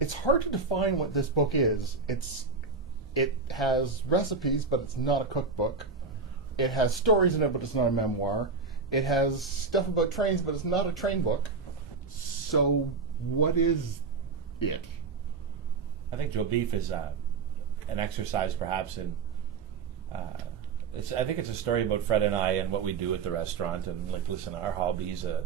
it's hard to define what this book is. It has recipes, but it's not a cookbook. It has stories in it, but it's not a memoir. It has stuff about trains, but it's not a train book. So, what is it? I think Joe Beef is an exercise, perhaps, in. I think it's a story about Fred and I and what we do at the restaurant, and like, listen, our hobbies, our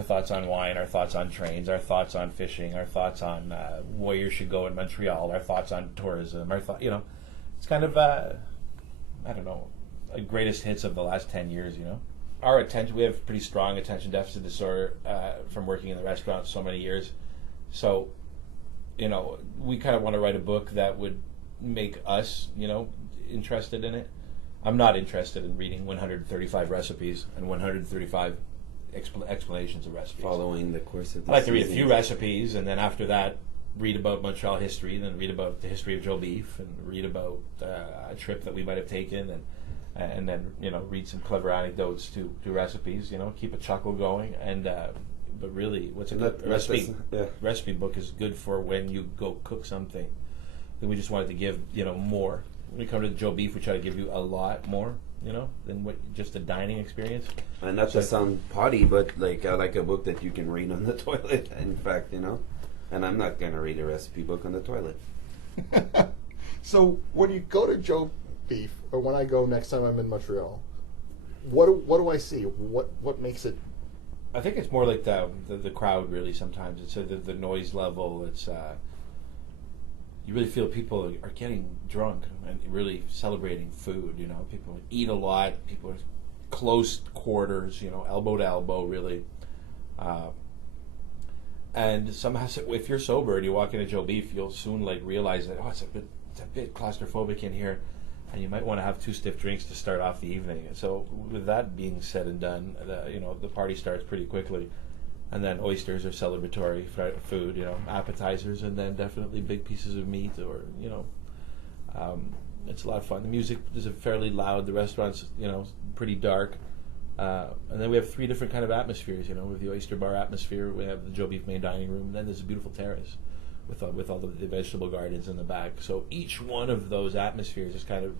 thoughts on wine, our thoughts on trains, our thoughts on fishing, our thoughts on where you should go in Montreal, our thoughts on tourism, it's kind of I don't know, greatest hits of the last 10 years. Our attention, we have pretty strong attention deficit disorder from working in the restaurant so many years, so we kind of want to write a book that would make us interested in it. I'm not interested in reading 135 recipes and 135 explanations of recipes. Following the course of the I like to read a few recipes, and then after that, read about Montreal history, then read about the history of Joe Beef, and read about a trip that we might have taken, and then read some clever anecdotes to recipes. Keep a chuckle going, and but really, what's a good recipe book is good for when you go cook something. And we just wanted to give more. When we come to the Joe Beef, we try to give you a lot more, than what just a dining experience. And not to sound potty, but I like a book that you can read on the toilet. In fact, and I'm not going to read a recipe book on the toilet. So when you go to Joe Beef, or when I go next time I'm in Montreal, what do I see? What makes it? I think it's more like the crowd. Really, sometimes it's the noise level. It's you really feel people are getting drunk and really celebrating food. People eat a lot. People are close quarters. Elbow to elbow, really. And somehow, if you're sober and you walk into Joe Beef, you'll soon realize that it's a bit claustrophobic in here, and you might want to have 2 stiff drinks to start off the evening. And so, with that being said and done, the party starts pretty quickly, and then oysters are celebratory food, appetizers, and then definitely big pieces of meat, or it's a lot of fun. The music is fairly loud. The restaurant's pretty dark. And then we have 3 different kind of atmospheres. We have the oyster bar atmosphere, we have the Joe Beef main dining room, and then there's a beautiful terrace with all the vegetable gardens in the back. So each one of those atmospheres is kind of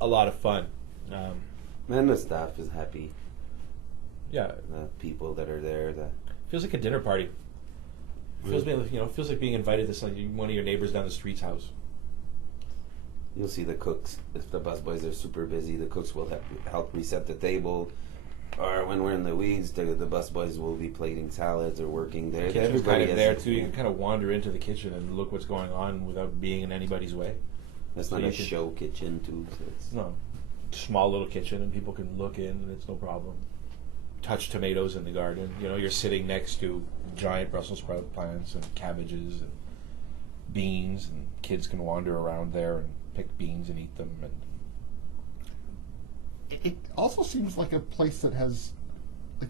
a lot of fun. And the staff is happy. Yeah, the people that are there. Feels like a dinner party. Feels like being invited to one of your neighbors down the street's house. You'll see the cooks. If the busboys are super busy, the cooks will help reset the table. Or when we're in the weeds, the busboys will be plating salads or working there. The kitchen's kind of there too. You can kind of wander into the kitchen and look what's going on without being in anybody's way. That's not a show kitchen too. So it's no, small little kitchen, and people can look in, and it's no problem. Touch tomatoes in the garden. You're sitting next to giant Brussels sprout plants and cabbages and beans, and kids can wander around there and pick beans and eat them. And it also seems like a place that has,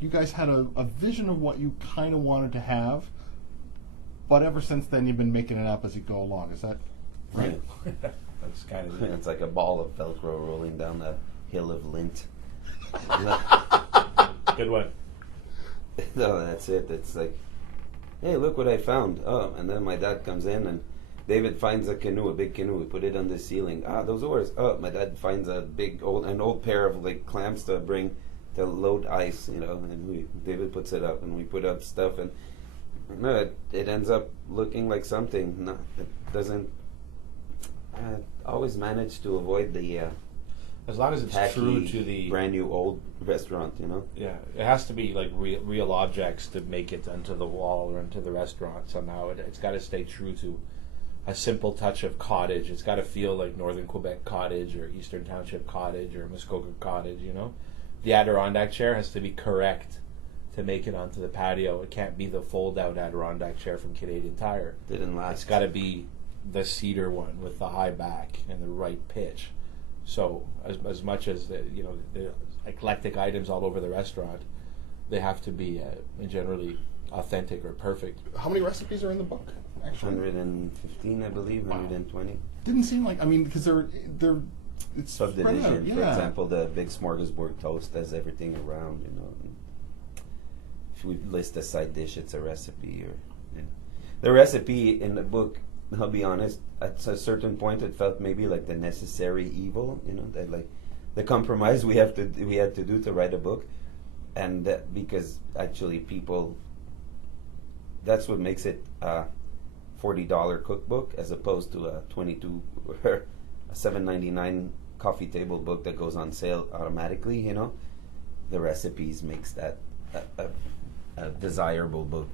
you guys had a vision of what you kind of wanted to have, but ever since then you've been making it up as you go along. Is that right? That's kind of it's like a ball of Velcro rolling down the hill of lint. Good one. No, that's it. It's like, hey, look what I found. Oh, and then my dad comes in and David finds a big canoe. We put it on the ceiling. Those oars. Oh, my dad finds an old pair of clamps to bring to load ice. And David puts it up, and we put up stuff, and it ends up looking like something. No, it doesn't. Always manage to avoid the. As long as it's true to the brand new old restaurant, Yeah, it has to be real objects to make it onto the wall or into the restaurant somehow. It's got to stay true to a simple touch of cottage. It's got to feel like Northern Quebec cottage or Eastern Township cottage or Muskoka cottage. The Adirondack chair has to be correct to make it onto the patio. It can't be the fold-out Adirondack chair from Canadian Tire. Didn't last. It's got to be the cedar one with the high back and the right pitch. So as much as the eclectic items all over the restaurant, they have to be generally authentic or perfect. How many recipes are in the book? Actually, 115, I believe. 120. Didn't seem like. Because they're it's subdivision. For example, the big smorgasbord toast has everything around. If we list a side dish, it's a recipe. Or Yeah. The recipe in the book, I'll be honest, at a certain point it felt maybe like the necessary evil, that like the compromise we had to do to write a book, and that because actually people, that's what makes it a $40 cookbook as opposed to a $22 or a $7.99 coffee table book that goes on sale automatically. The recipes makes that a desirable book,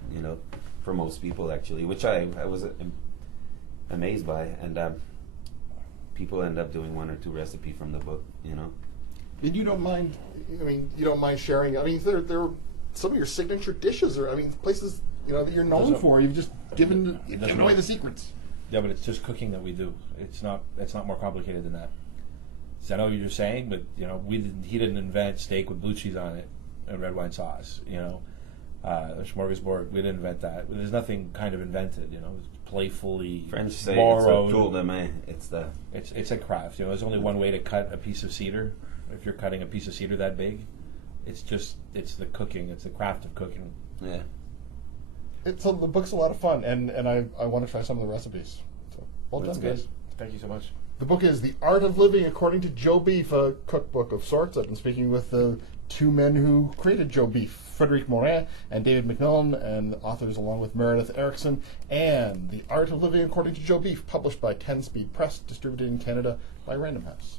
for most people actually, which I was amazed by, and people end up doing 1 or 2 recipe from the book. And you don't mind. You don't mind sharing. There are some of your signature dishes, or places that you're known for. You've just given away the secrets. Yeah, but it's just cooking that we do. It's not more complicated than that. So I know what you're saying, but he didn't invent steak with blue cheese on it and red wine sauce. Smorgasbord, we didn't invent that. There's nothing kind of invented. It's playfully French say borrowed. It's a tool de main. It's a craft. There's only one way to cut a piece of cedar. If you're cutting a piece of cedar that big, it's the cooking. It's the craft of cooking. Yeah. The book's a lot of fun, and I want to try some of the recipes. So, well done, guys. Thank you so much. The book is The Art of Living According to Joe Beef, a cookbook of sorts. I've been speaking with the 2 men who created Joe Beef, Frederic Morin and David McMillan, and authors along with Meredith Erickson, and The Art of Living According to Joe Beef, published by 10 Speed Press, distributed in Canada by Random House.